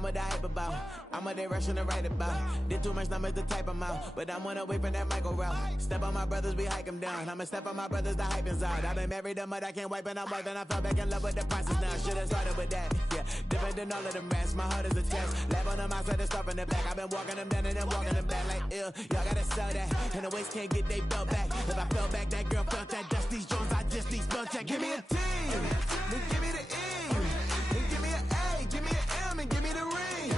I'm what I hype about. I'm what they rushing to write about. Did too much numbers to type them out. But I'm one away from that Michael route. Step on my brothers, we hike them down. I'ma step on my brothers, the hype is out. I've been married to mud, I can't wipe it out more than I fell back in love with the process now. Should've started with that. Yeah, different than all of them rats. My heart is a test. Laugh on them outside and stuff in the back. I've been walking them down and then walking them back like ill. Y'all gotta sell that. And the waist can't get they belt back. If I fell back, that girl felt that. Dust these Jones, I just these spell check. Give me a T, then give me the E, then give me an A, give me an M, and give me the ring.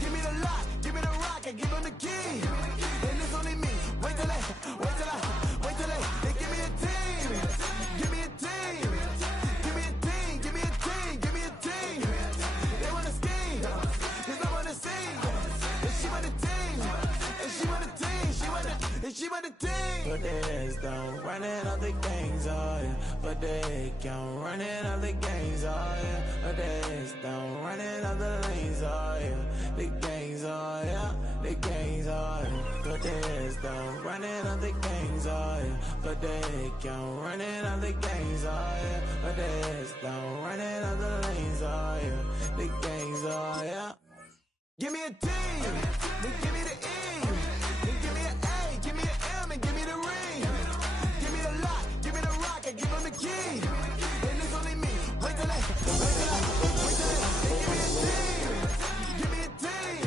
Give me the lock, give me the rock, and give them the key. And it's only me. Wait till they, they give me a team. Give me a team. Give me a team, give me a team, give me a team. They wanna scheme, cause I wanna sing. And she want a team, and she want a team, she want a team. But there's don't running all the gangs, oh yeah. But they can't running all the gangs, oh yeah. But there's don't running all the lanes, oh yeah. The gangs, oh yeah. The gangs, oh yeah. But there's don't running all the gangs, oh yeah. But they can't running all the gangs, oh yeah. But there's don't running all the lanes, oh yeah. The gangs, oh yeah. Give me a T, then give me the E, then give me an A, give me an M, and give me the ring. Give me the lock, give me the rock, and give them the key. And it's only me. Wait till they, give me a team. Give me a team.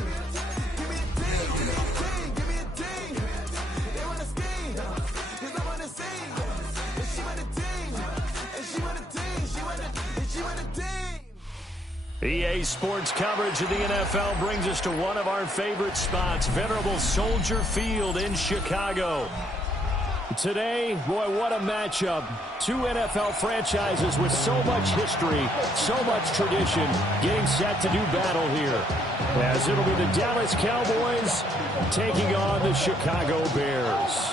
Give me a team, give me a team, give me a team. They wanna scheme, cause I wanna sing. And she want a team, and she want a team, she want a team. EA Sports coverage of the NFL brings us to one of our favorite spots, venerable Soldier Field in Chicago. Today, boy, what a matchup. Two NFL franchises with so much history, so much tradition, getting set to do battle here. As it'll be the Dallas Cowboys taking on the Chicago Bears.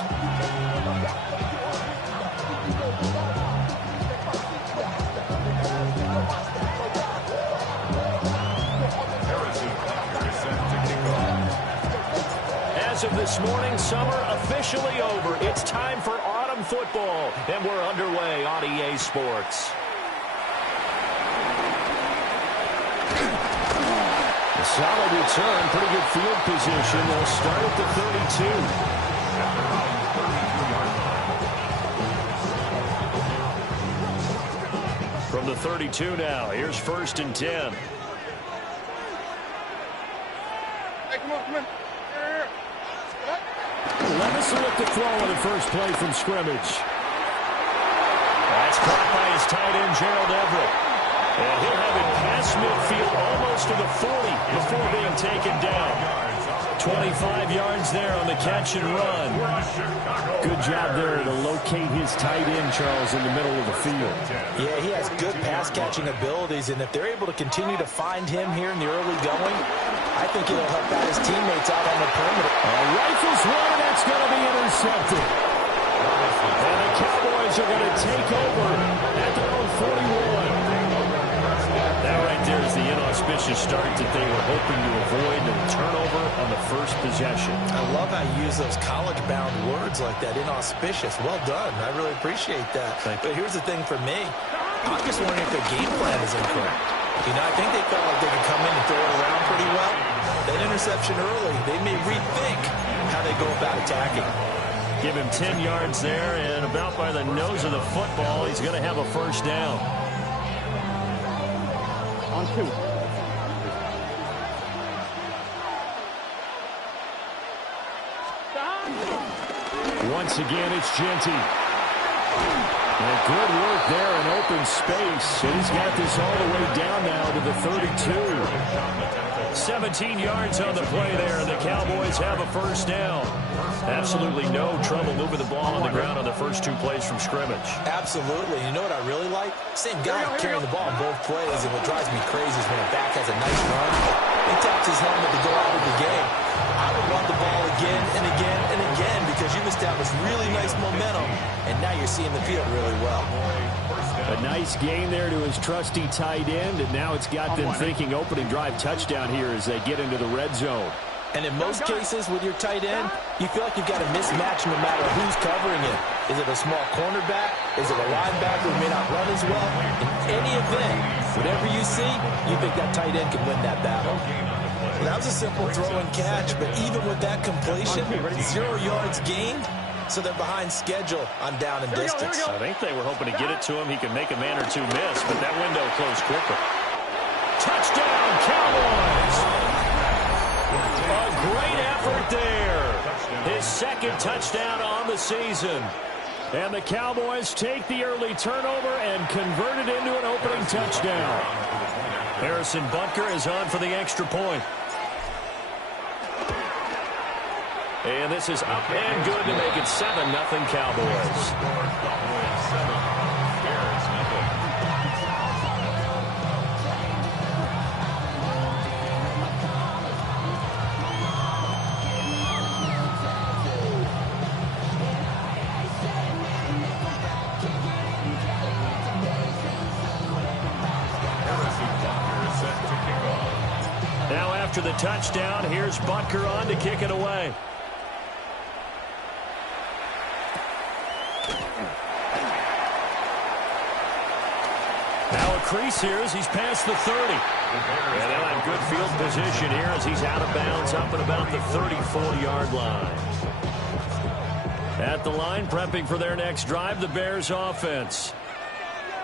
As of this morning, summer officially over. It's time for autumn football, and we're underway on EA Sports. A solid return, pretty good field position. They'll start at the 32. From the 32 now, here's 1st and 10. Hey, come on. Levis will look to throw on the first play from scrimmage. That's caught by his tight end, Gerald Everett. And he'll have it past midfield almost to the 40 before being taken down. 25 yards there on the catch and run. Good job there to locate his tight end, Charles, in the middle of the field. Yeah, he has good pass-catching abilities, and if they're able to continue to find him here in the early going, I think it'll help out his teammates out on the perimeter. Rifles one, and that's going to be intercepted. And the Cowboys are going to take over at their own 41. That right there is the inauspicious start that they were hoping to avoid, and turnover on the first possession. I love how you use those college-bound words like that, inauspicious. Well done. I really appreciate that. But here's the thing for me. I'm just wondering if their game plan is incorrect. You know, I think they felt like they could come in and throw it around pretty well. That interception early, they may rethink how they go about attacking. Give him 10 yards there, and about by the nose of the football, he's going to have a first down. On 2. Once again, it's Genty. And good work there in open space. And he's got this all the way down now to the 32. 17 yards on the play there, and the Cowboys have a first down. Absolutely no trouble moving the ball on the ground on the first 2 plays from scrimmage. Absolutely. You know what I really like? Same guy carrying the ball on both plays, and what drives me crazy is when a back has a nice run, he taps his helmet to go out of the game. I would run the ball again and again and again because you've established really nice momentum, and now you're seeing the field really well. A nice gain there to his trusty tight end, and now it's got them thinking opening drive touchdown here as they get into the red zone. And in most cases with your tight end, you feel like you've got a mismatch no matter who's covering it. Is it a small cornerback? Is it a linebacker who may not run as well? In any event, whatever you see, you think that tight end can win that battle. Well, that was a simple throw and catch, but even with that completion, 0 yards gained, so they're behind schedule on down and distance. I think they were hoping to get it to him. He could make a man or two miss, but that window closed quicker. Touchdown, Cowboys! A great effort there. His second touchdown on the season. And the Cowboys take the early turnover and convert it into an opening touchdown. Harrison Butker is on for the extra point. And this is up and good to make it 7-0 Cowboys. Now after the touchdown, here's Butker on to kick it away. Now a crease here as he's past the 30. And they'll have good field position here as he's out of bounds up at about the 34-yard line. At the line, prepping for their next drive, the Bears offense.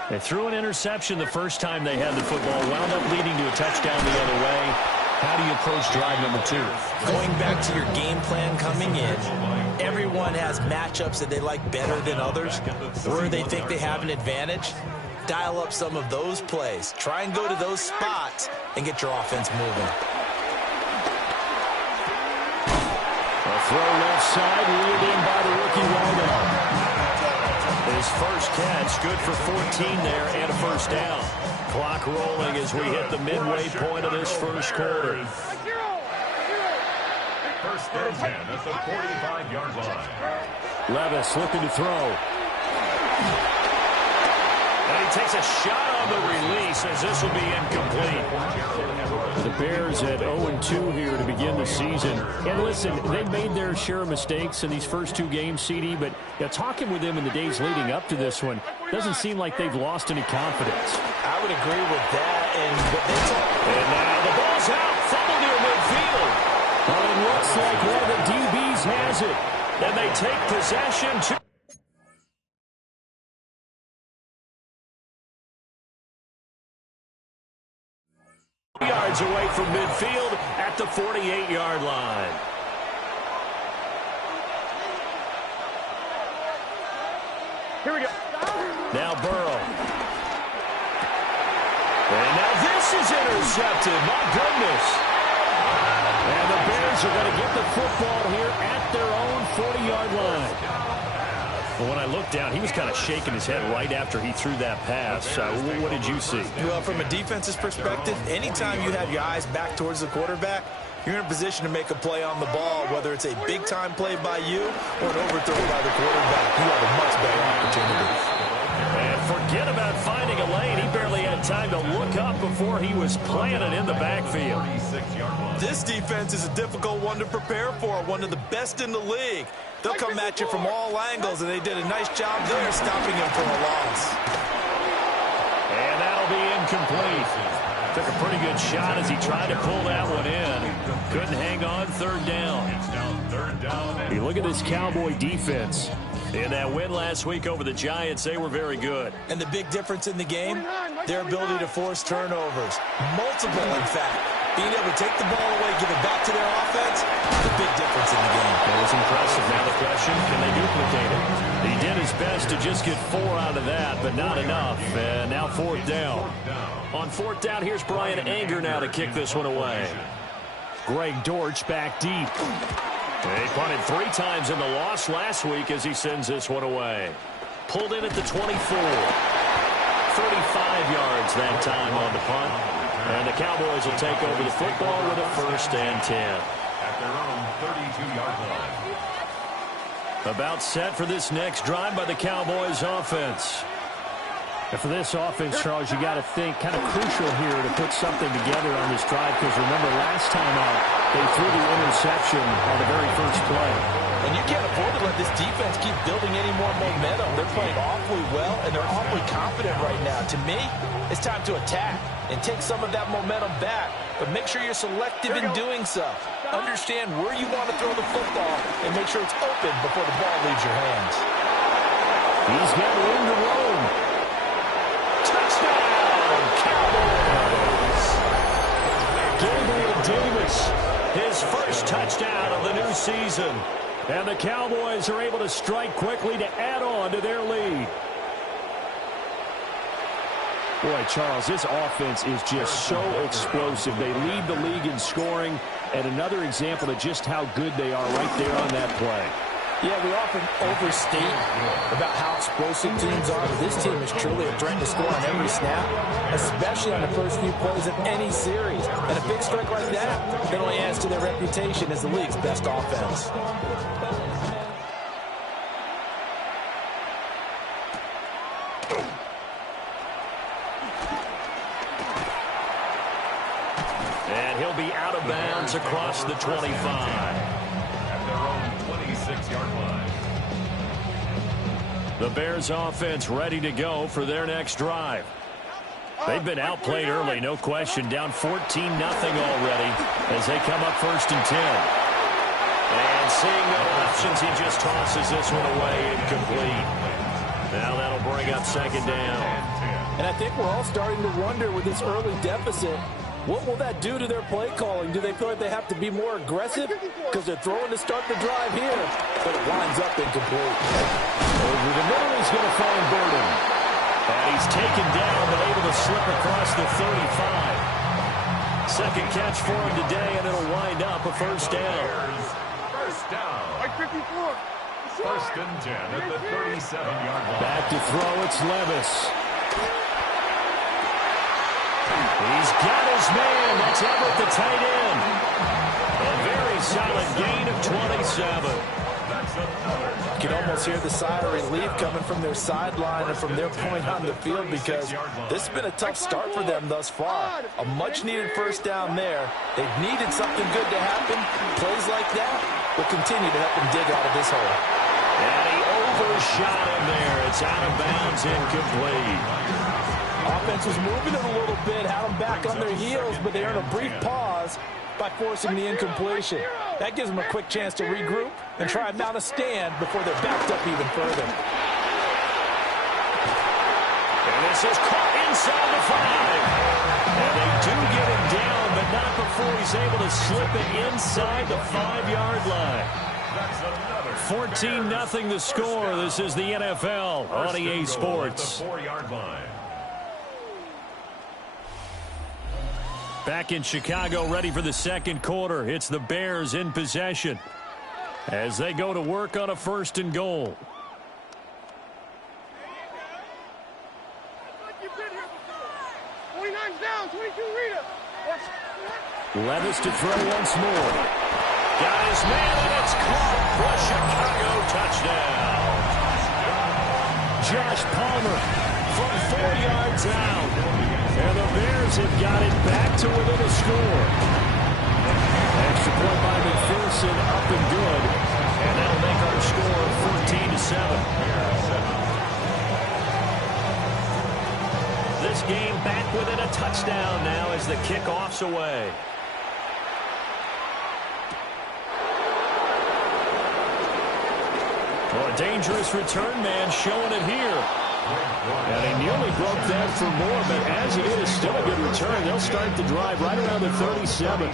They threw an interception the first time they had the football, wound up leading to a touchdown the other way. How do you approach drive number 2? Going back to your game plan coming in, everyone has matchups that they like better than others, where they think they have an advantage. Dial up some of those plays. Try and go to those spots and get your offense moving. A throw left side, reeled in by the rookie wideout. His first catch, good for 14 there and a first down. Clock rolling as we hit the midway point of this first quarter. First and 10 at the 45-yard line. Levis looking to throw. And he takes a shot on the release as this will be incomplete. The Bears at 0-2 here to begin the season. And listen, they made their share of mistakes in these first 2 games, CD, but talking with them in the days leading up to this one, doesn't seem like they've lost any confidence. I would agree with that. And now the ball's out. Fumble near midfield. Well, it looks like one of the DBs has it. And they take possession. Yards away from midfield at the 48-yard line. Here we go. Now Burrow. And now this is intercepted. My goodness. And the Bears are going to get the football here at their own 40-yard line. Well, when I looked down, he was kind of shaking his head right after he threw that pass. What did you see? Well, from a defense's perspective, anytime you have your eyes back towards the quarterback, you're in a position to make a play on the ball, whether it's a big-time play by you or an overthrow by the quarterback. You have a much better opportunity. And forget about finding a lane. He barely had time to look up before he was planted in the backfield. This defense is a difficult one to prepare for, one of the best in the league. They'll come at you from all angles, and they did a nice job there stopping him for a loss. And that'll be incomplete. Took a pretty good shot as he tried to pull that one in. Couldn't hang on, third down. You look at this Cowboy defense. In that win last week over the Giants, they were very good. And the big difference in the game, their ability to force turnovers. Multiple, in fact. Being able to take the ball away, give it back to their offense, the big difference in the game. That was impressive. Now the question, can they duplicate it? He did his best to just get 4 out of that, but not enough. And now 4th down. On 4th down, here's Brian Anger now to kick this one away. Greg Dortch back deep. He punted 3 times in the loss last week as he sends this one away. Pulled in at the 24. 35 yards that time on the punt. And the Cowboys will take over the football with a 1st and 10. At their own 32-yard line. About set for this next drive by the Cowboys offense. And for this offense, Charles, you got to think kind of crucial here to put something together on this drive, because remember last time out, they threw the interception on the very first play. And you can't afford to let this defense keep building any more momentum. They're playing awfully well, and they're awfully confident right now. To me, it's time to attack and take some of that momentum back, but make sure you're selective in doing so. Understand where you want to throw the football and make sure it's open before the ball leaves your hands. He's got room to roam. Touchdown, Cowboys! Gabriel Davis, his first touchdown of the new season. And the Cowboys are able to strike quickly to add on to their lead. Boy, Charles, this offense is just so explosive. They lead the league in scoring, and another example of just how good they are right there on that play. Yeah, we often overstate about how explosive teams are, but this team is truly a threat to score on every snap, especially on the first few plays of any series. And a big strike like that only adds to their reputation as the league's best offense. And he'll be out of bounds across the 25. At their own 26-yard line. The Bears offense ready to go for their next drive. They've been outplayed early, no question. Down 14-0 already as they come up 1st and 10. And seeing no options, he just tosses this one away incomplete. Now that'll bring up 2nd down. And I think we're all starting to wonder with this early deficit, what will that do to their play calling? Do they feel like they have to be more aggressive? Because they're throwing to start the drive here, but it winds up incomplete. Over the middle, he's going to find Burden. And he's taken down, but able to slip across the 35. Second catch for him today, and it'll wind up a 1st down. First down. Like 54. 1st and 10 at the 37-yard line. Back to throw, it's Levis. He's got his man. That's Everett, the tight end. A very solid gain of 27. You can almost hear the sigh of relief coming from their sideline and from their point on the field, because this has been a tough start for them thus far. A much-needed 1st down there. They've needed something good to happen. Plays like that will continue to help them dig out of this hole. And he overshot him there. It's out of bounds, incomplete. Offense was moving it a little bit, had them back on their heels, but they earned a brief pause by forcing the incompletion. That gives them a quick chance to regroup and try and mount a stand before they're backed up even further. And this is caught inside the 5. And they do get him down, but not before he's able to slip it inside the 5-yard line. 14-0 the score. This is the NFL on EA Sports. 4-yard line. Back in Chicago, ready for the 2nd quarter. It's the Bears in possession as they go to work on a 1st and goal. Levis to throw once more. Got his man, and it's caught for a Chicago touchdown. Josh Palmer from 4 yards out. And the Bears have got it back to within a score. Extra point by McPherson, up and good. And that'll make our score 14-7. This game back within a touchdown now as the kickoff's away. Well, a dangerous return man showing it here. And he nearly broke that for more, but as it is, still a good return. They'll start the drive right around the 37.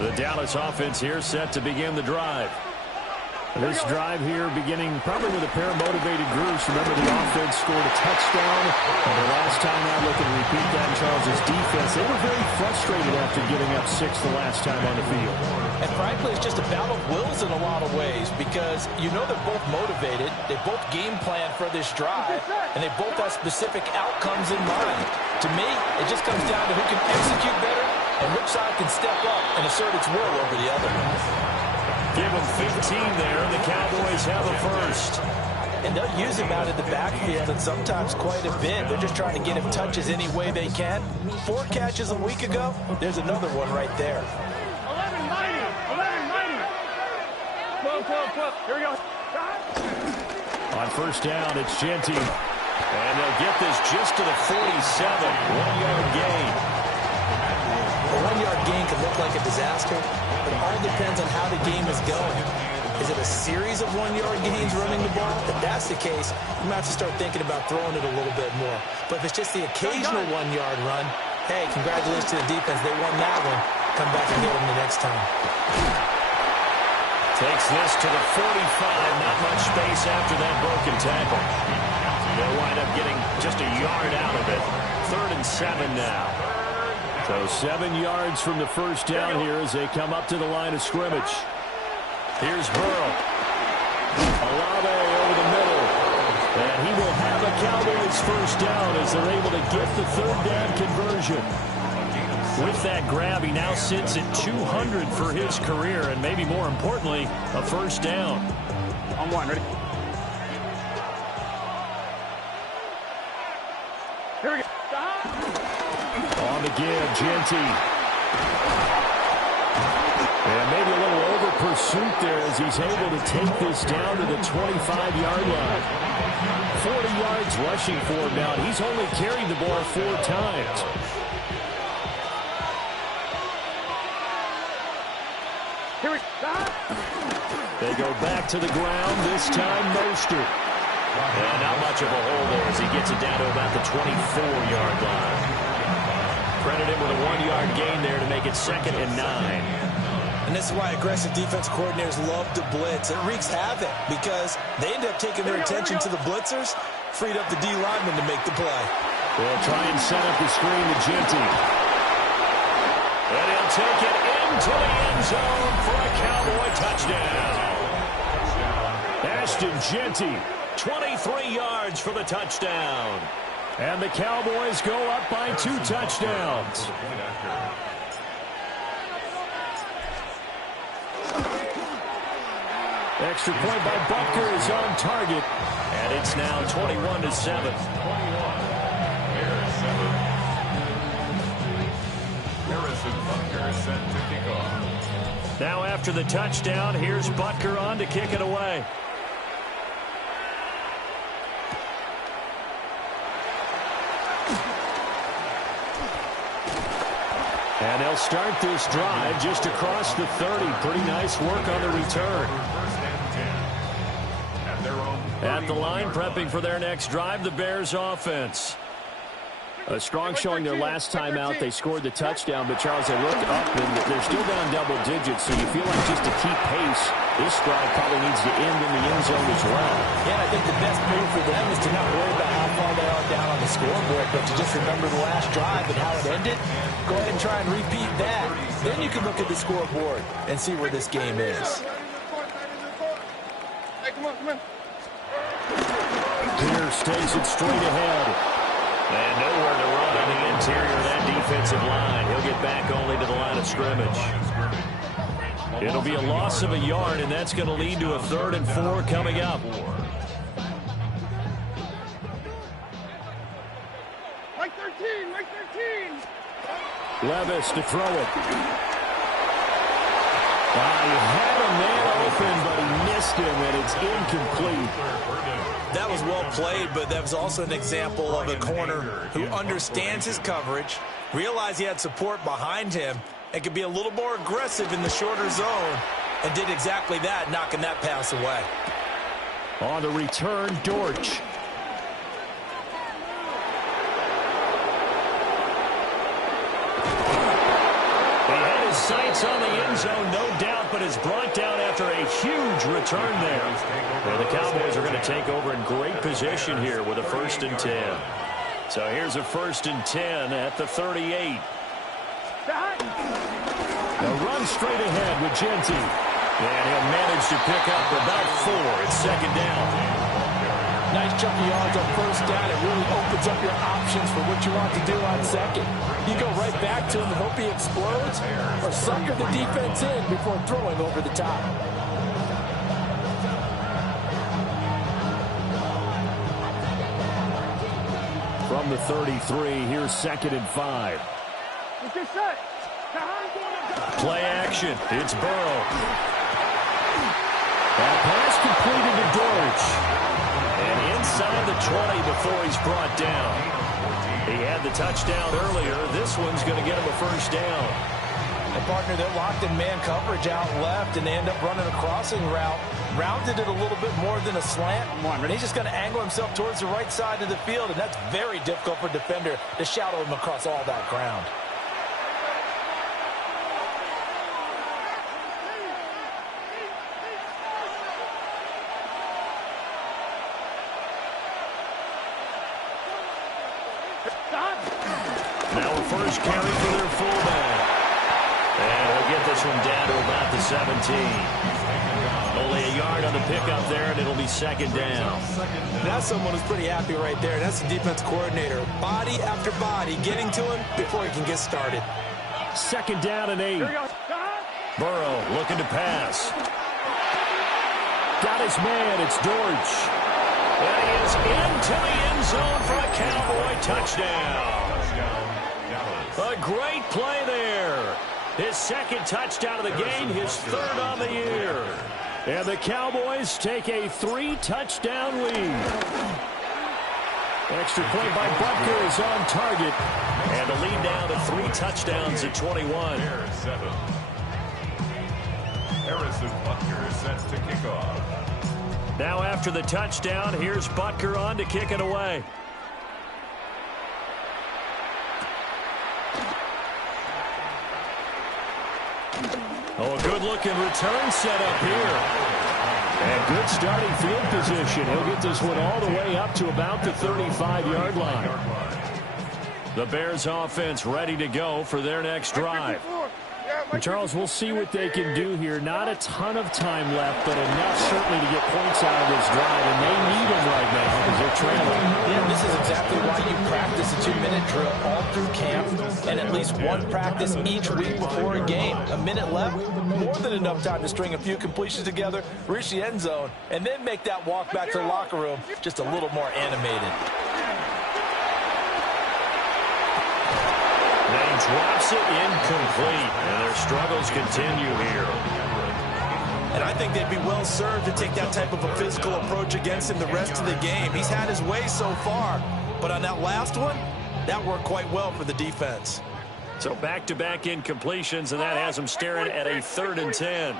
The Dallas offense here set to begin the drive. This drive here beginning probably with a pair of motivated groups. Remember, the offense scored a touchdown. And the last time out, look and repeat that, Charles' defense. They were very frustrated after giving up 6 the last time on the field. And frankly, it's just a battle of wills in a lot of ways, because you know they're both motivated. They both game plan for this drive, and they both have specific outcomes in mind. To me, it just comes down to who can execute better and which side can step up and assert its will over the other. Give them 15 there. The Cowboys have a 1st. And they'll use him out in the backfield, and sometimes quite a bit. They're just trying to get him touches any way they can. 4 catches a week ago. There's another one right there. 11-90. 12. Here we go. On first down, it's Genty. And they'll get this just to the 47. 1-yard gain. A 1-yard gain can look like a disaster, but it all depends on how the game is going. Is it a series of 1-yard gains running the ball? If that's the case, you might have to start thinking about throwing it a little bit more. But if it's just the occasional 1-yard run, hey, congratulations to the defense. They won that one. Come back and get them the next time. Takes this to the 45. Not much space after that broken tackle. They'll wind up getting just a yard out of it. 3rd and 7 now. So 7 yards from the first down here as they come up to the line of scrimmage. Here's Burrow. Olave over the middle. And he will have a Cowboys first down as they're able to get the 3rd down conversion. With that grab, he now sits at 200 for his career, and maybe more importantly, a first down. On 1, ready? Here we go. On the give, Genty. And maybe a little over pursuit there as he's able to take this down to the 25-yard line. 40 yards rushing for him now. He's only carried the ball 4 times. Here we go. They go back to the ground, this time Mostert. And not much of a hole there as he gets it down to about the 24-yard line. Credit him with a 1-yard gain there to make it 2nd and 9. And this is why aggressive defense coordinators love to blitz. It wreaks havoc because they end up taking their attention to the blitzers, freed up the D lineman to make the play. They'll try and set up the screen to Genty. And he'll take it into the end zone for a Cowboy touchdown. Ashton Genty, 23 yards for the touchdown. And the Cowboys go up by 2 touchdowns. Extra point by Butker is on target. And it's now 21-7. Now after the touchdown, here's Butker on to kick it away. And they'll start this drive just across the 30. Pretty nice work on the return. At the line, prepping for their next drive, the Bears offense. A strong showing their last time out. They scored the touchdown, but Charles, they look up and they're still down double digits, so you feel like just to keep pace, this drive probably needs to end in the end zone as well. Yeah, and I think the best move for them is to not worry about how far they are down on the scoreboard, but to just remember the last drive and how it ended. Go ahead and try and repeat that. Then you can look at the scoreboard and see where this game is. Hey, come on. Pierce takes it straight ahead. And nowhere to run on the interior of that defensive line. He'll get back only to the line of scrimmage. It'll be a loss of a yard, and that's going to lead to a 3rd and 4 coming up. Mike 13. Levis to throw it. He had a man open, but he missed him, and it's incomplete. That was well played, but that was also an example of a corner who understands his coverage, realized he had support behind him, and could be a little more aggressive in the shorter zone, and did exactly that, knocking that pass away. On the return, Dortch. Sights on the end zone, no doubt, but is brought down after a huge return there. Well, the Cowboys are going to take over in great position here with a 1st and 10. So here's a 1st and 10 at the 38. They'll run straight ahead with Genty. And he'll manage to pick up about 4. It's 2nd down. Nice chunky yards on first down. It really opens up your options for what you want to do on second. You go right back to him and hope he explodes, or sucker the defense in before throwing over the top. From the 33, here's 2nd and 5. Get set. Play action. It's Burrow. That pass completed to Dortch. And inside the 20 before he's brought down. He had the touchdown earlier. This one's going to get him a first down. A partner that locked in man coverage out left, and they end up running a crossing route. Rounded it a little bit more than a slant. And he's just going to angle himself towards the right side of the field, and that's very difficult for a defender to shadow him across all that ground. Now a first carry for their fullback. And he'll get this one down to about the 17. Only a yard on the pickup there, and it'll be 2nd down. That's someone who's pretty happy right there. That's the defense coordinator. Body after body getting to him before he can get started. 2nd down and 8. Burrow looking to pass. Got his man. It's Dortch. And he is into the end zone for a Cowboy touchdown. A great play there. His 2nd touchdown of the game, his 3rd on the year. And the Cowboys take a 3-touchdown lead. Extra point by Butker is on target. And the lead down to 3 touchdowns at 21. Harrison Butker is set to kick off. Now after the touchdown, here's Butker on to kick it away. Oh, a good-looking return set up here. And good starting field position. He'll get this one all the way up to about the 35-yard line. The Bears offense ready to go for their next drive. And Charles, we'll see what they can do here. Not a ton of time left, but enough certainly to get points out of this drive. And they need them right now because they're trailing. Yeah, this is exactly why you practice a 2-minute drill all through camp and at least one practice each week before a game. A minute left, more than enough time to string a few completions together, reach the end zone, and then make that walk back to the locker room just a little more animated. They drops it incomplete, and their struggles continue here. And I think they'd be well served to take that type of a physical approach against him the rest of the game. He's had his way so far, but on that last one, that worked quite well for the defense. So back-to-back incompletions, and that has them staring at a 3rd and 10.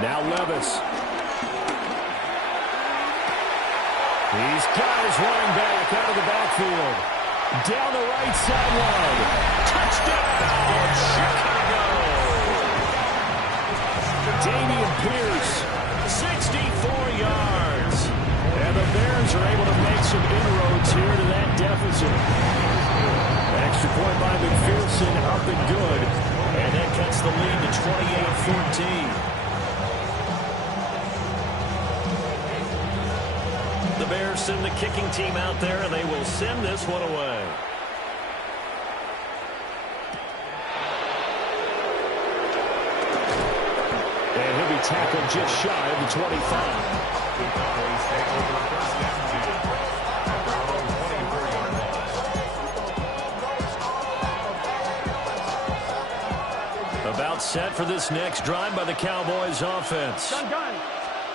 Now Levis. He's got his running back out of the backfield. Down the right sideline. Touchdown, Chicago! Dameon Pierce, 64 yards. And the Bears are able to make some inroads here to that deficit. Extra point by McPherson, up and good. And that cuts the lead to 28-14. The Bears send the kicking team out there, and they will send this one away. And he'll be tackled just shy of the 25. About set for this next drive by the Cowboys offense.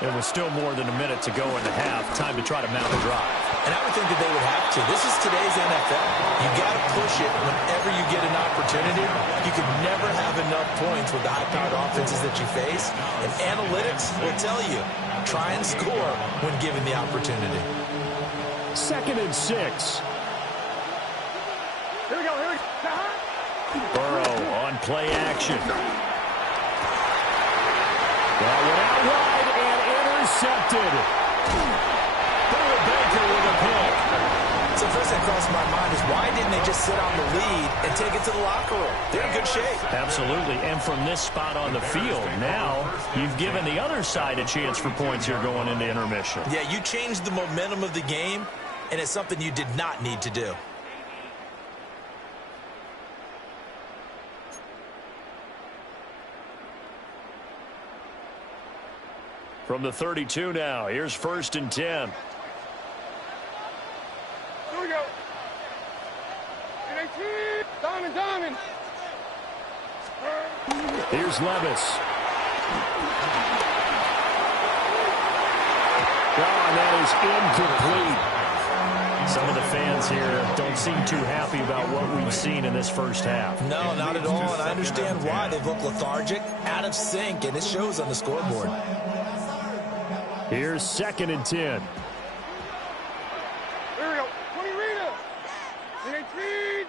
And with still more than a minute to go in the half, time to try to mount a drive. And I would think that they would have to. This is today's NFL. You got to push it whenever you get an opportunity. You can never have enough points with the high-powered offenses that you face. And analytics will tell you, try and score when given the opportunity. 2nd and 6. Here we go. Burrow on play action. Well, went out wide and intercepted. Baker with a pick. So first thing that crossed my mind is why didn't they just sit on the lead and take it to the locker room? They're in good shape. Absolutely. And from this spot on the field, now you've given the other side a chance for points here going into intermission. Yeah, you changed the momentum of the game, and it's something you did not need to do. From the 32 now, here's 1st and 10. Diamond. Here's Levis. Oh, and that is incomplete. Some of the fans here don't seem too happy about what we've seen in this first half. No, not at all, and I understand why. They've looked lethargic, out of sync, and it shows on the scoreboard. Here's 2nd and 10. Here we go. 20 Rita. 18.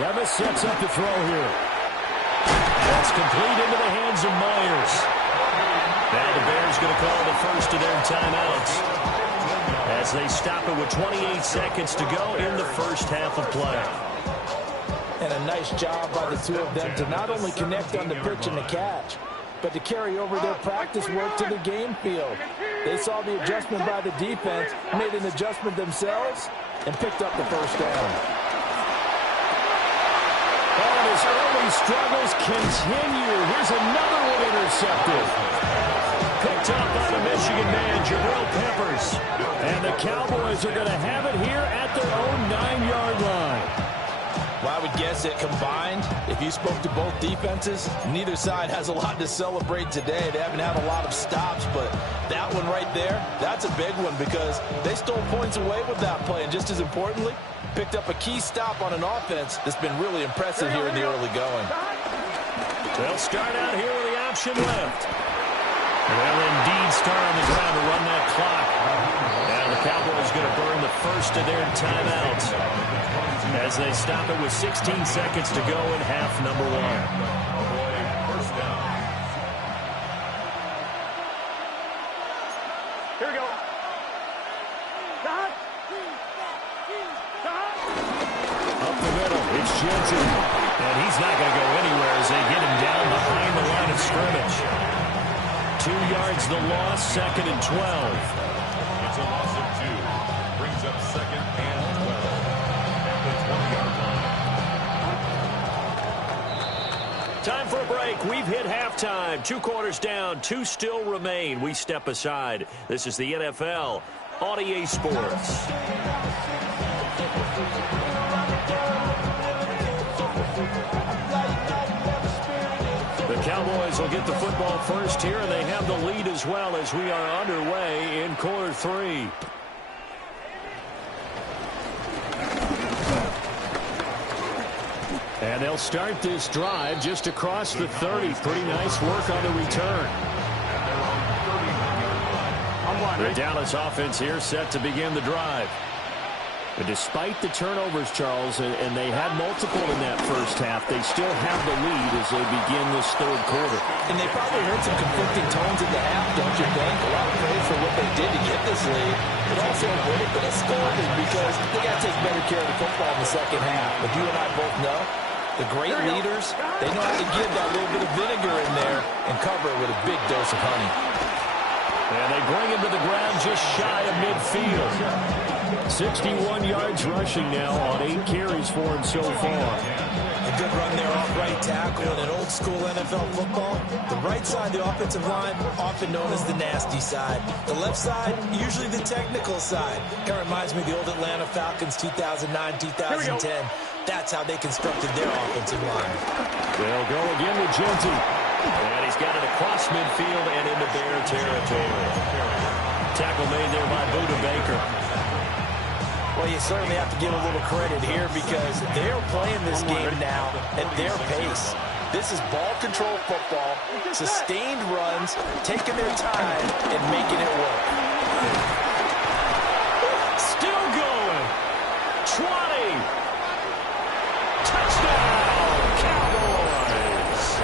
Levis sets up the throw here. That's complete into the hands of Myers. Now the Bears going to call the first of their timeouts as they stop it with 28 seconds to go in the first half of play. And a nice job by the two of them to not only connect on the pitch and the catch, but to carry over their practice work to the game field. They saw the adjustment by the defense, made an adjustment themselves, and picked up the first down. And his early struggles continue. Here's another one intercepted. Picked up by the Michigan man, Jabril Peppers. And the Cowboys are going to have it here at their own 9-yard line. Well, I would guess it combined, if you spoke to both defenses, neither side has a lot to celebrate today. They haven't had a lot of stops, but that one right there, that's a big one because they stole points away with that play. And just as importantly, picked up a key stop on an offense that's been really impressive here in the early going. They'll start out here with the option left. They'll indeed start on the ground to run that clock. And the Cowboys going to burn the first of their timeouts as they stop it with 16 seconds to go in half number 1. First down. Here we go. Up the middle, it's Jensen. And he's not going to go anywhere as they get him down behind the line of scrimmage. 2 yards the loss, 2nd and 12. It's a loss of 2. Brings up 2nd and 12. At the 20-yard line. Time for a break. We've hit halftime. 2 quarters down, 2 still remain. We step aside. This is the NFL on EA Sports. The Cowboys will get the football first here, and they have the lead as well as we are underway in quarter 3. And they'll start this drive just across the 30. Pretty nice work on the return. The Dallas offense here set to begin the drive. But despite the turnovers, Charles, and they had multiple in that first half, they still have the lead as they begin this third quarter. And they probably heard some conflicting tones in the half, don't you think? A lot of praise for what they did to get this lead, but also a little bit of scolding because they got to take better care of the football in the second half. But you and I both know the great leaders, they know how to give that little bit of vinegar in there and cover it with a big dose of honey. And they bring him to the ground just shy of midfield. 61 yards rushing now on 8 carries for him so far. A good run there off right tackle in an old-school NFL football. The right side, the offensive line, often known as the nasty side. The left side, usually the technical side. Kind of reminds me of the old Atlanta Falcons 2009, 2010. That's how they constructed their offensive line. They'll go again with Genty. And he's got it across midfield and into Bear territory. Tackle made there by Buda Baker. Well, you certainly have to give a little credit here because they're playing this game now at their pace. This is ball control football, sustained runs, taking their time and making it work. Still going. 20. Touchdown, Cowboys.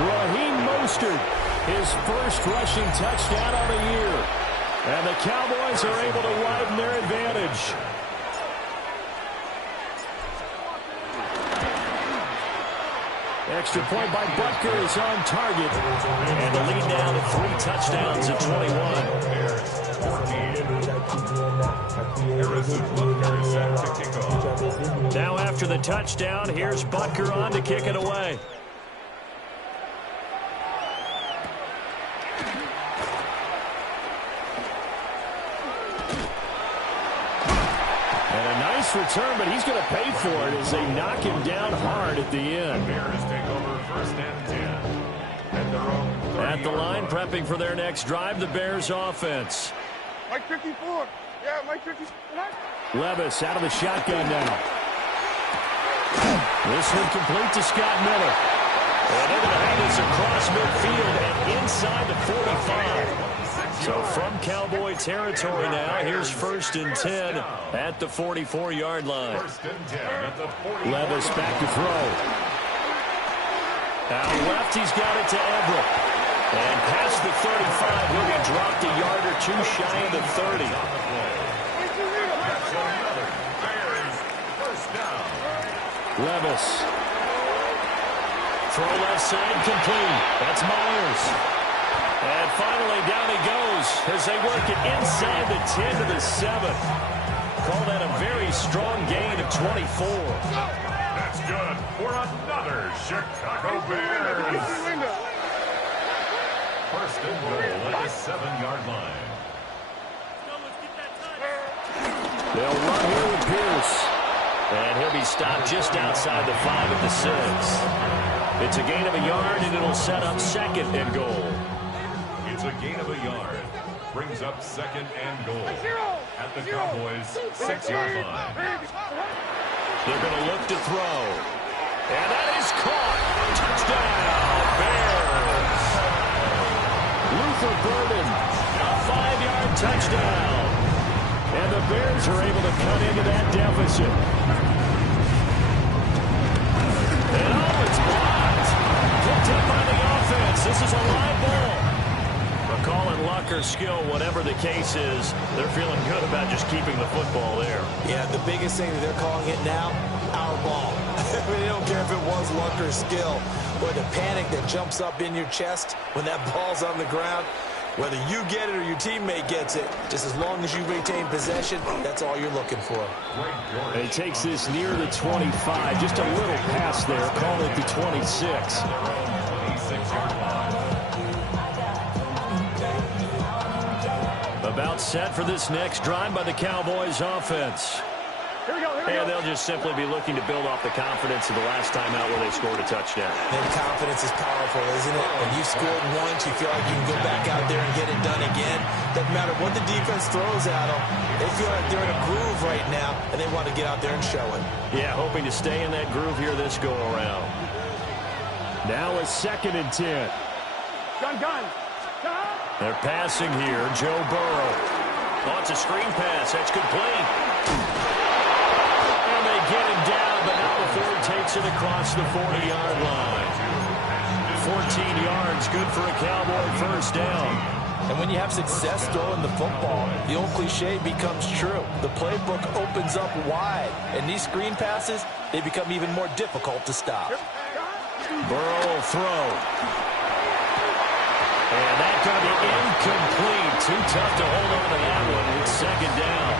Raheem Mostert, his first rushing touchdown of the year. And the Cowboys are able to widen their advantage. Extra point by Butker is on target. And the lead now to 3 touchdowns at 21. Now after the touchdown, here's Butker on to kick it away. And a nice return, but he's going to pay for it as they knock him down hard at the end. Bears take over 1st and 10. At their own 30. At the line, prepping for their next drive, the Bears offense. Mike 54. Yeah, Mike 54. Levis out of the shotgun now. This one complete to Scott Miller. And they're going to have this across midfield and inside the 45. So from Cowboy territory now, here's 1st and 10 at the 44-yard line. 1st and 10 at the 44. Levis back to throw. Out left, he's got it to Everett. And past the 35, he'll get dropped a yard or two shy of the 30. Bears, 1st down. Levis. Throw left side complete. That's Myers. And finally down he goes as they work it inside the 10 to the 7. Call that a very strong gain of 24. That's good for another Chicago Bears. 1st and goal at the 7-yard line. They'll run here with Pierce. And he'll be stopped just outside the 5 at the 6. It's a gain of a yard, and it'll set up 2nd and goal. It's a gain of a yard. Brings up 2nd and goal at the Cowboys' 6-yard line. They're going to look to throw. And that is caught. Touchdown, Bears. Luther Burden, a 5-yard touchdown. And the Bears are able to cut into that deficit. And it's blocked. Picked up by the offense. This is a live ball. But calling luck or skill, whatever the case is, they're feeling good about just keeping the football there. Yeah, the biggest thing that they're calling it now, our ball. I mean, they don't care if it was luck or skill, or the panic that jumps up in your chest when that ball's on the ground. Whether you get it or your teammate gets it, just as long as you retain possession, that's all you're looking for. And he takes this near the 25. Just a little pass there. Call it the 26. About set for this next drive by the Cowboys offense. Here we go. And they'll just simply be looking to build off the confidence of the last time out where they scored a touchdown. And confidence is powerful, isn't it? When you scored once, you feel like you can go back out there and get it done again. Doesn't matter what the defense throws at them. They feel like they're in a groove right now, and they want to get out there and show it. Yeah, hoping to stay in that groove here this go-around. Now a 2nd and 10. Gun. They're passing here. Joe Burrow. Oh, it's a screen pass. That's complete. And they get him down, but not before he takes it across the 40-yard line. 14 yards, good for a Cowboy 1st down. And when you have success throwing the football, the old cliche becomes true. The playbook opens up wide, and these screen passes, they become even more difficult to stop. Burrow will throw. And that's going to be incomplete. Too tough to hold on to that one. It's 2nd down.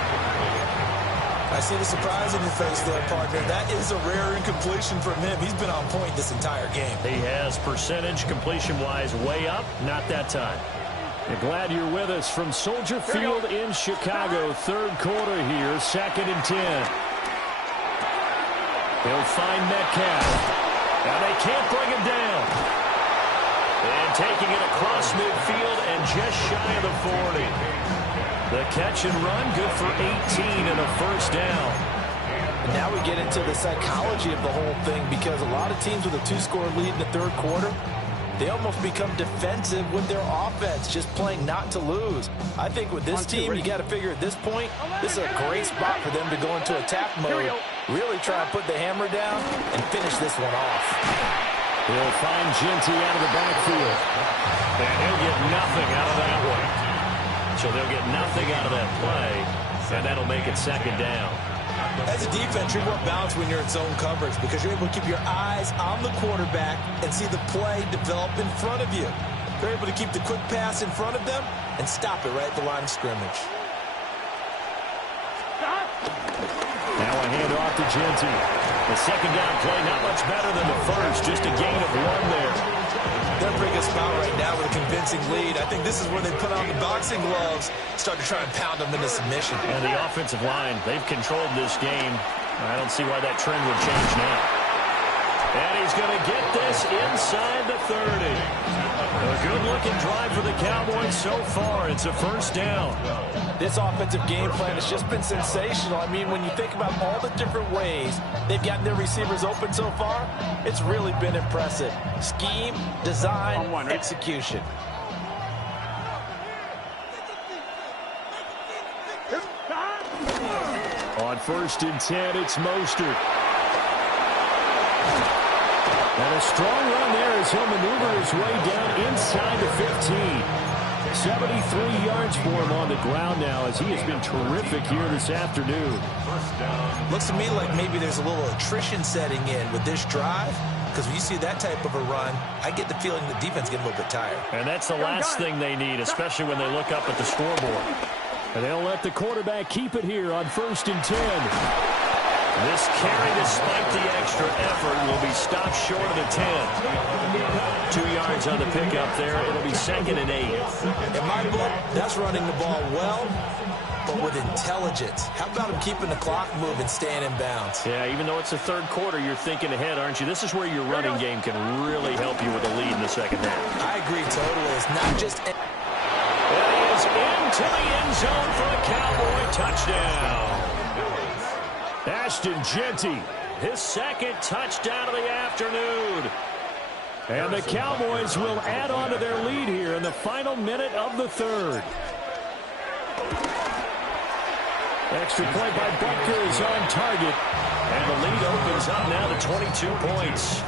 I see the surprise in your face there, partner. That is a rare incompletion from him. He's been on point this entire game. He has percentage completion-wise way up. Not that time. And glad you're with us from Soldier Field in Chicago. 3rd quarter here, 2nd and 10. He'll find Metcalf. Now they can't bring him down. And taking it across midfield and just shy of the 40. The catch and run, good for 18 and a 1st down. And now we get into the psychology of the whole thing, because a lot of teams with a 2-score lead in the 3rd quarter, they almost become defensive with their offense, just playing not to lose. I think with this team, you got to figure at this point, this is a great spot for them to go into attack mode, really try and put the hammer down and finish this one off. He'll find Genty out of the backfield. And he'll get nothing out of that one. So they'll get nothing out of that play, and that'll make it 2nd down. As a defense, you're more balanced when you're in zone coverage because you're able to keep your eyes on the quarterback and see the play develop in front of you. They're able to keep the quick pass in front of them and stop it right at the line of scrimmage. Now a handoff to Genty. The 2nd down play, not much better than the first, just a gain of 1 there. They're in a pretty good spot right now with a convincing lead. I think this is where they put on the boxing gloves, start to try and pound them into submission. And the offensive line, they've controlled this game. I don't see why that trend would change now. And he's going to get this inside the 30. A good-looking drive for the Cowboys so far. It's a first down. This offensive game plan has just been sensational. I mean, when you think about all the different ways they've gotten their receivers open so far, it's really been impressive. Scheme, design, execution. On 1st and 10, it's Mostert. And a strong run there as he'll maneuver his way down inside the 15. 73 yards for him on the ground now as he has been terrific here this afternoon. Looks to me like maybe there's a little attrition setting in with this drive, because when you see that type of a run, I get the feeling the defense getting a little bit tired. And that's the last thing they need, especially when they look up at the scoreboard. And they'll let the quarterback keep it here on 1st and 10. This carry, despite the extra effort, will be stopped short of the 10. 2 yards on the pickup there. It'll be 2nd and 8. In my book, that's running the ball well, but with intelligence. How about him keeping the clock moving, staying in bounds? Yeah, even though it's the third quarter, you're thinking ahead, aren't you? This is where your running game can really help you with a lead in the second half. I agree totally. It's not just... That is into the end zone for a Cowboy touchdown. Ashton Jeanty, his 2nd touchdown of the afternoon. And the Cowboys will add on to their lead here in the final minute of the 3rd. Extra point by Butker is on target. And the lead opens up now to 22 points.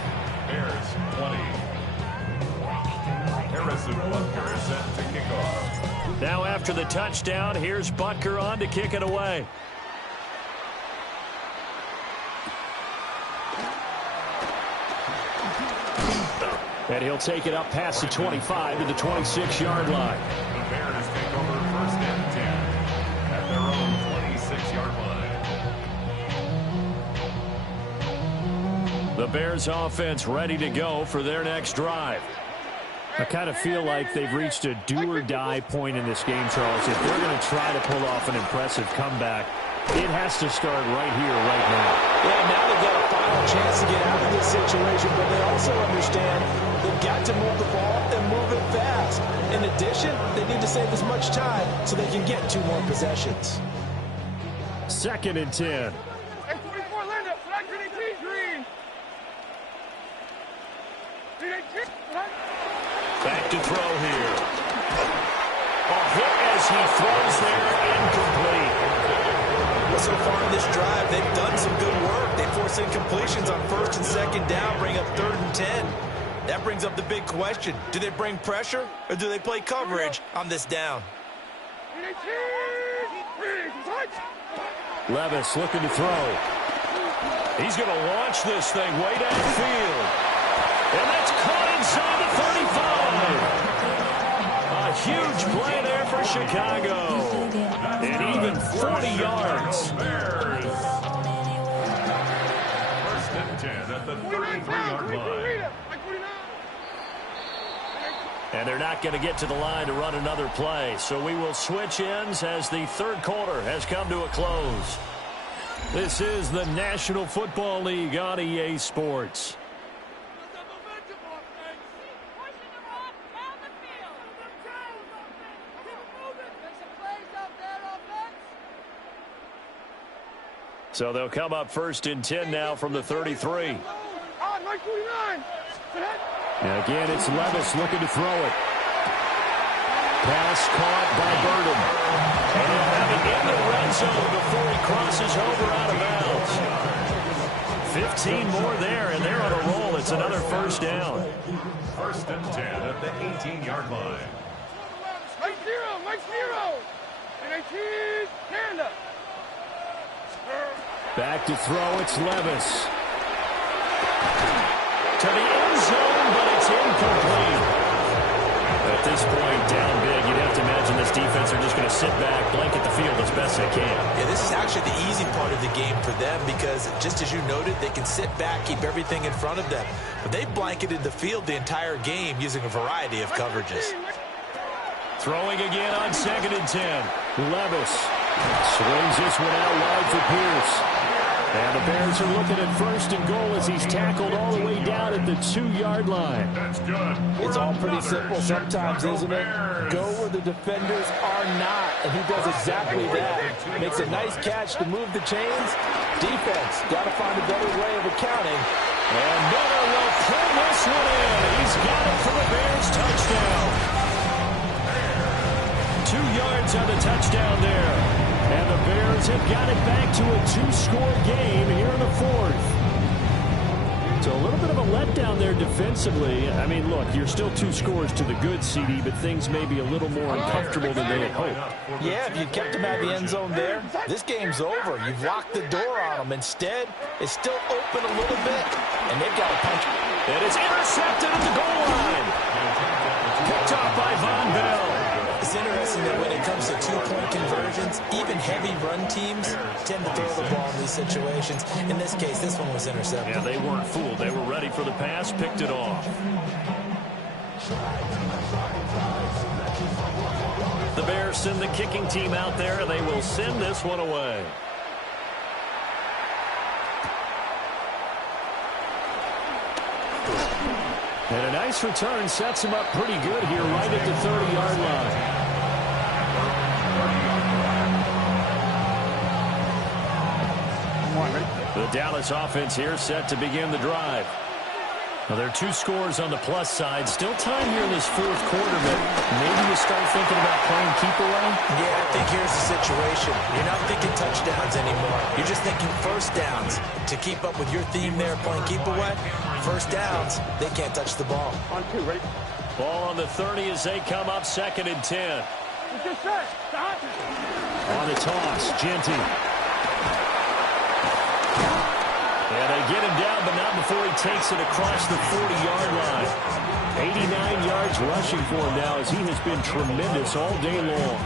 Bears 20. Harrison Butker is set to kick off. Now after the touchdown, here's Butker on to kick it away. And he'll take it up past the 25 to the 26-yard line. The Bears take over 1st and 10 at their own 26-yard line. The Bears offense ready to go for their next drive. I kind of feel like they've reached a do-or-die point in this game, Charles. If they're going to try to pull off an impressive comeback, it has to start right here, right now. Yeah, now they've got a final chance to get out of this situation, but they also understand they've got to move the ball and move it fast. In addition, they need to save as much time so they can get 2 more possessions. 2nd and 10. X24 Linda, flag green. Back to throw here. A hit as he throws there, incomplete. Well, so far in this drive, they've done some good work. They force incompletions on 1st and 2nd down, bring up 3rd and 10. That brings up the big question. Do they bring pressure or do they play coverage on this down? Levis looking to throw. He's going to launch this thing way downfield. And that's caught inside the 35. A huge play there for Chicago. And even 40 yards. Bears. 1st and 10 at the 33-yard line. And they're not going to get to the line to run another play. So we will switch ends as the 3rd quarter has come to a close. This is the National Football League on EA Sports. So they'll come up 1st and 10 now from the 33. And again, it's Levis looking to throw it. Pass caught by Burden. And he'll have it in the red zone before he crosses over out of bounds. 15 more there, and they're on a roll. It's another 1st down. 1st and 10 at the 18-yard line. Mike Zero. And 18, Canada. Back to throw, it's Levis. To the end zone, but it's incomplete. At this point, down big, you'd have to imagine this defense are just just going to sit back, blanket the field as best they can. Yeah, this is actually the easy part of the game for them because, just as you noted, they can sit back, keep everything in front of them. But they've blanketed the field the entire game using a variety of coverages. Throwing again on 2nd and 10. Levis swings this one out wide for Pierce. And the Bears are looking at 1st and goal as he's tackled all the way down at the 2-yard line. That's good. It's all pretty simple sometimes, isn't it? Go where the defenders are not, and he does exactly that. Makes a nice catch to move the chains. Defense, got to find a better way of accounting. And Miller will pull this one in. He's got it for the Bears touchdown. 2 yards on the touchdown there. And the Bears have got it back to a 2-score game here in the 4th. So a little bit of a letdown there defensively. I mean, look, you're still 2 scores to the good, CD, but things may be a little more uncomfortable than they had hoped. Yeah, if you kept them out of the end zone there, this game's over. You've locked the door on them. Instead, it's still open a little bit, and they've got to punch. It is intercepted at the goal line. Picked off by Von Bell. It's interesting that when it comes to 2-point conversions, even heavy run teams tend to throw the ball in these situations. In this case, this one was intercepted. Yeah, they weren't fooled. They were ready for the pass, picked it off. The Bears send the kicking team out there, and they will send this one away. And a nice return sets him up pretty good here right at the 30-yard line. The Dallas offense here set to begin the drive. Now, there are 2 scores on the plus side. Still time here in this 4th quarter, but maybe you start thinking about playing keep away? Yeah, I think here's the situation. You're not thinking touchdowns anymore. You're just thinking 1st downs. To keep up with your theme there, playing keep away, 1st downs, they can't touch the ball. On 2, ready? Ball on the 30 as they come up 2nd and 10. Just set. Stop. On the toss, Genty. And they get him down, but not before he takes it across the 40-yard line. 89 yards rushing for him now as he has been tremendous all day long.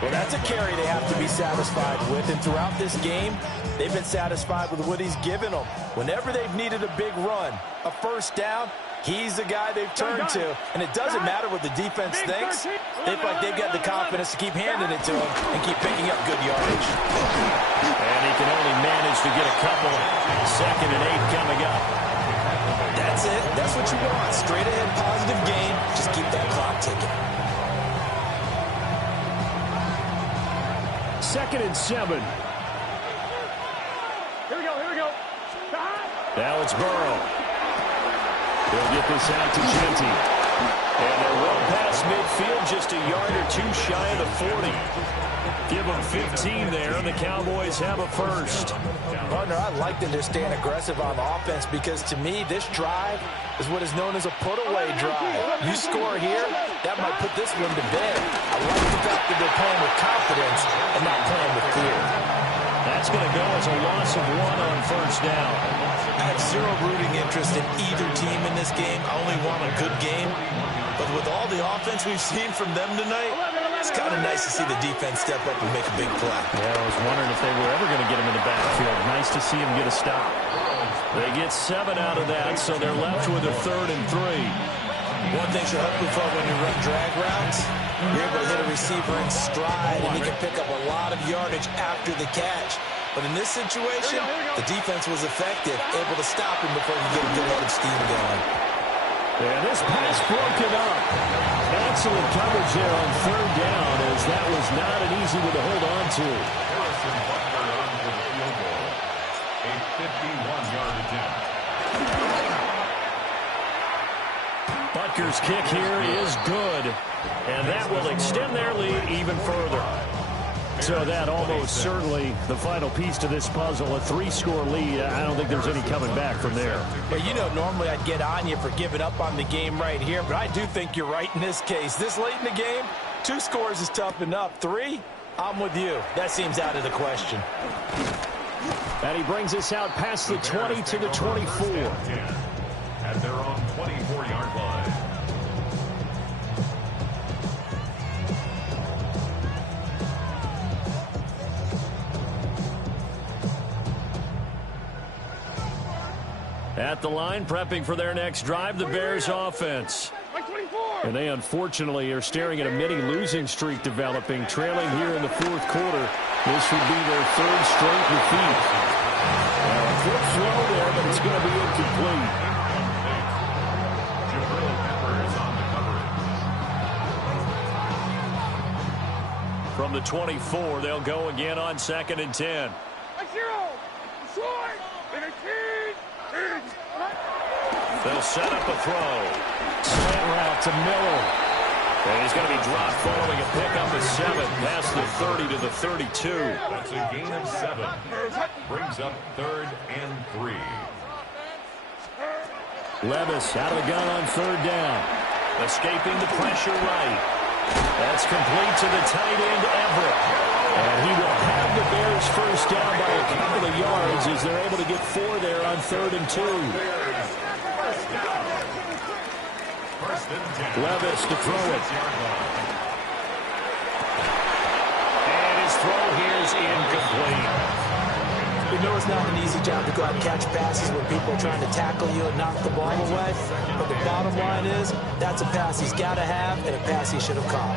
Well, that's a carry they have to be satisfied with. And throughout this game, they've been satisfied with what he's given them. Whenever they've needed a big run, a 1st down, he's the guy they've turned to. And it doesn't matter what the defense thinks. They feel like they've got the confidence to keep handing it to him and keep picking up good yardage. And he can only manage to get a couple. 2nd and 8 coming up. That's it. That's what you want. Straight ahead, positive game. Just keep that clock ticking. 2nd and 7. Here we go. Here we go. Now it's Burrow. They'll get this out to Genty. And they're well past midfield, just a yard or 2 shy of the 40. Give them 15 there, and the Cowboys have a 1st. Partner, I like that they're staying aggressive on offense because, to me, this drive is what is known as a put-away drive. You score here, that might put this one to bed. I like the fact that they're playing with confidence and not playing with fear. That's going to go as a loss of 1 on 1st down. I have zero rooting interest in either team in this game. I only want a good game. But with all the offense we've seen from them tonight, it's kind of nice to see the defense step up and make a big play. Yeah, I was wondering if they were ever going to get him in the backfield. Nice to see him get a stop. They get 7 out of that, so they're left with a 3rd and 3. One thing you're hoping for when you run drag routes, you're able to hit a receiver in stride, and he can pick up a lot of yardage after the catch. But in this situation, the defense was effective, able to stop him before he could get a good head of steam going. And this pass broken up. Excellent coverage there on 3rd down, as that was not an easy one to hold on to. Harrison Butker on for the field goal. A 51-yard attempt. Butker's kick here is good, and that will extend their lead even further. So that almost certainly the final piece to this puzzle, a 3-score lead. I don't think there's any coming back from there. Well, you know, normally I'd get on you for giving up on the game right here, but I do think you're right in this case. This late in the game, 2 scores is tough enough. 3, I'm with you. That seems out of the question. And he brings us out past the 20 to the 24. At their own 24-yard line. At the line, prepping for their next drive, the Bears offense. And they unfortunately are staring at a mini losing streak developing, trailing here in the fourth quarter. This would be their third straight defeat. A quick throw there, but it's going to be incomplete. From the 24, they'll go again on 2nd and 10. They'll set up a throw. Slant route to Miller. And he's going to be dropped following a pickup of 7 past the 30 to the 32. That's a gain of 7. Brings up 3rd and 3. Levis out of the gun on 3rd down. Escaping the pressure right. That's complete to the tight end, Everett. And he will have the Bears first down by a couple of yards as they're able to get 4 there on 3rd and 2. Levis to throw it. And his throw here is incomplete. You know it's not an easy job to go out and catch passes when people are trying to tackle you and knock the ball away. But the bottom line is, that's a pass he's got to have and a pass he should have caught.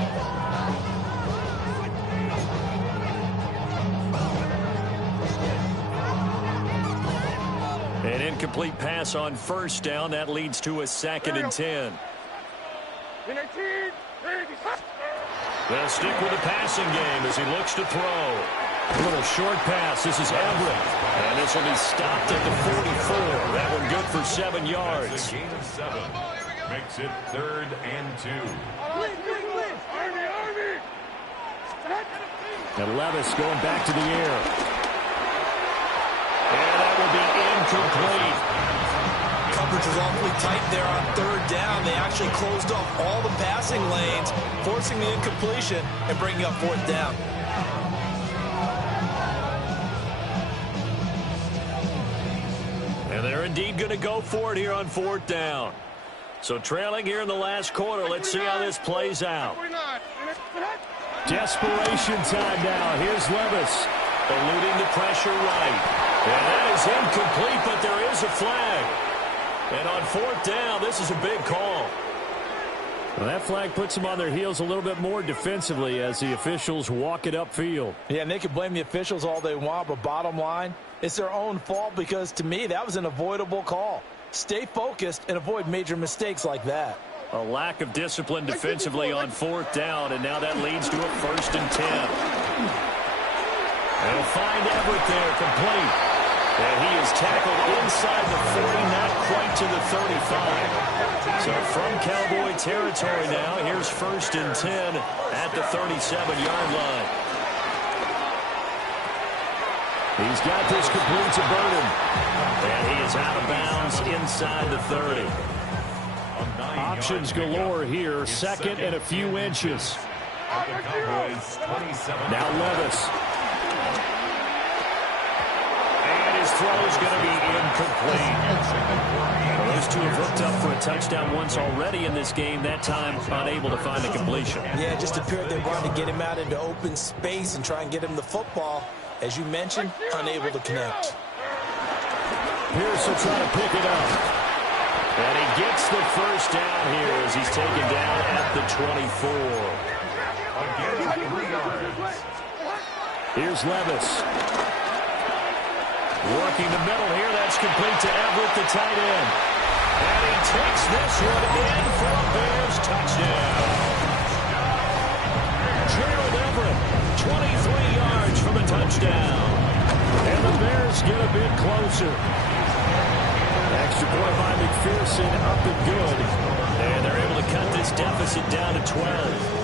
An incomplete pass on 1st down. That leads to a 2nd and 10. They'll stick with the passing game as he looks to throw. A little short pass. This is Everett. And this will be stopped at the 44. That one good for 7 yards. That's a gain of 7. Makes it 3rd and 2. And Levis going back to the air. And that will be incomplete. Coverage was awfully tight there on 3rd down. They actually closed off all the passing lanes, forcing the incompletion and bringing up 4th down. And they're indeed going to go for it here on 4th down. So trailing here in the last quarter. Let's see how this plays out. Desperation time now. Here's Levis. Eluding the pressure right. And that is incomplete, but there is a flag. And on 4th down, this is a big call. Well, that flag puts them on their heels a little bit more defensively as the officials walk it upfield. Yeah, and they can blame the officials all they want, but bottom line, it's their own fault because, to me, that was an avoidable call. Stay focused and avoid major mistakes like that. A lack of discipline defensively on 4th down, and now that leads to a 1st and 10. They'll find Everett there, complete. And he is tackled inside the 40, not quite to the 35. So from Cowboy territory now, here's 1st and 10 at the 37-yard line. He's got this complete to Burden. And he is out of bounds inside the 30. Options galore here, 2nd and a few inches. Now Levis. His throw is going to be incomplete. Well, those two have hooked up for a touchdown once already in this game, that time unable to find a completion. Yeah, it just appeared they wanted to get him out into open space and try and get him the football. As you mentioned, unable to connect. Pierce will try to pick it up. And he gets the first down here as he's taken down at the 24. Again, 3 yards. Here's Levis. Working the middle here. That's complete to Everett, the tight end. And he takes this one in for a Bears touchdown. Gerald Everett, 23 yards from a touchdown. And the Bears get a bit closer. Extra point by McPherson, up and good. And they're able to cut this deficit down to 12.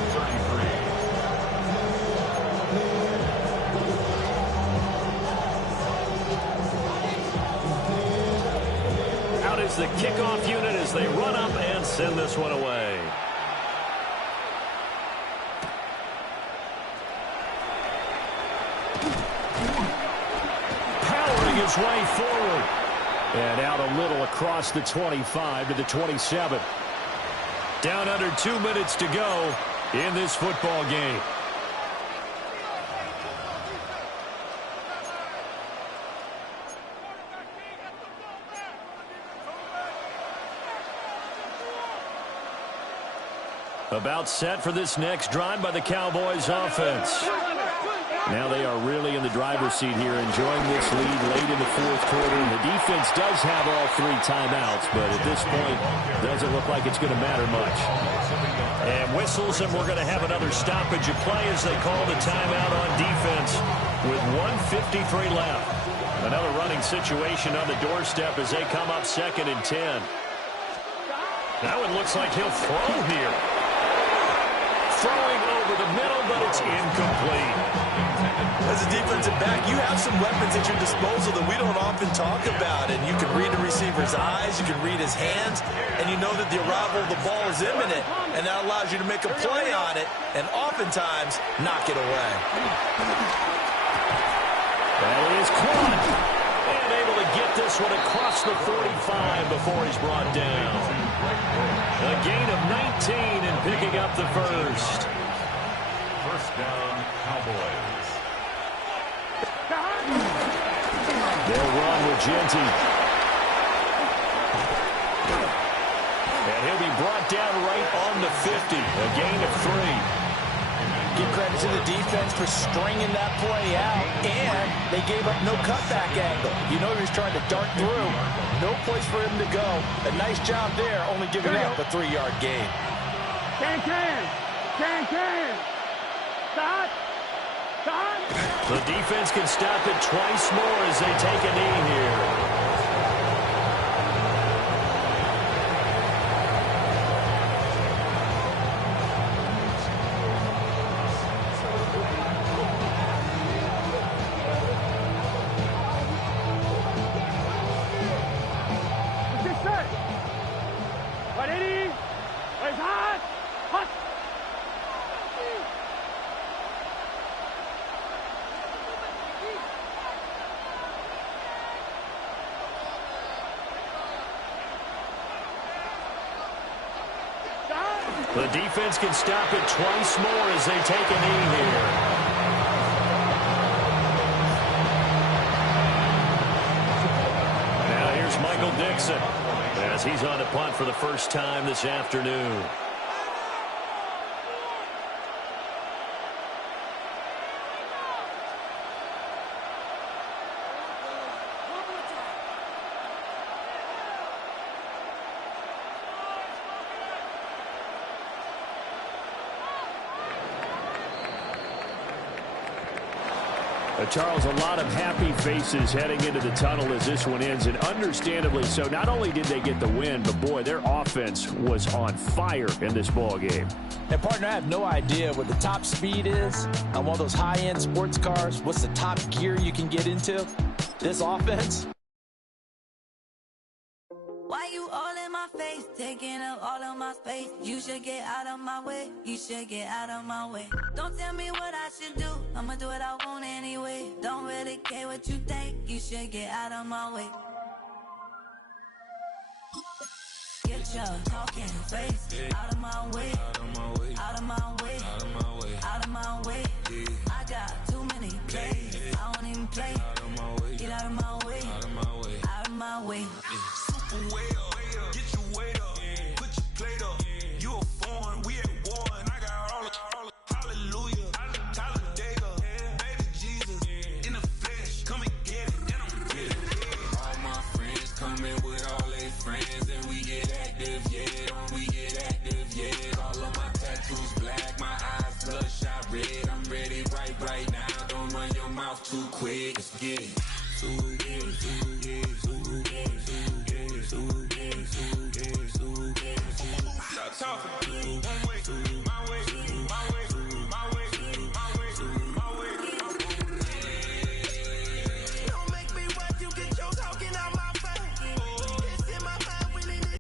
The kickoff unit as they run up and send this one away. Powering his way forward. And out a little across the 25 to the 27. Down under 2 minutes to go in this football game. About set for this next drive by the Cowboys offense. Now they are really in the driver's seat here, enjoying this lead late in the fourth quarter. And the defense does have all 3 timeouts, but at this point, doesn't look like it's going to matter much. And whistles, and we're going to have another stoppage of play as they call the timeout on defense with 1:53 left. Another running situation on the doorstep as they come up 2nd and 10. Now it looks like he'll throw here. Throwing over the middle, but it's incomplete. As a defensive back, you have some weapons at your disposal that we don't often talk about. And you can read the receiver's eyes, you can read his hands, and you know that the arrival of the ball is imminent. And that allows you to make a play on it and oftentimes knock it away. That is caught. And able to get this one across the 45 before he's brought down. A gain of 19 and picking up the first. First down, Cowboys. They'll run with Genty. And he'll be brought down right on the 50. A gain of 3. Give credit to the defense for stringing that play out, and they gave up no cutback angle. You know he was trying to dart through. No place for him to go. A nice job there, only giving up a 3-yard gain. Can. Stop. The defense can stop it twice more as they take a knee here. The defense can stop it twice more as they take a knee here. Now here's Michael Dixon as he's on the punt for the first time this afternoon. Charles, a lot of happy faces heading into the tunnel as this one ends, and understandably so. Not only did they get the win, but boy, their offense was on fire in this ball game. And partner, I have no idea what the top speed is on one of those high-end sports cars. What's the top gear you can get into? This offense. Why you all in my face, taking up all of my space? You should get out of my way, you should get out of my way. Don't tell me what I should do, I'ma do what I want anyway. Don't really care what you think, you should get out of my way. Get your talking face out of my way, out of my way, out of my way, out of my way, out of my way. I got too many plays, I don't even play. Get out of my way, out of my way, out of my way. Way up, get your weight up, put your plate up. You a foreign, we at war, and I got all the hallelujah, Talladega, baby Jesus, in the flesh, come and get it, and I'm with it. All my friends coming with all their friends, and we get active, yeah, all of my tattoos black, my eyes bloodshot red, I'm ready right now, don't run your mouth too quick, let's get it. Stop talking.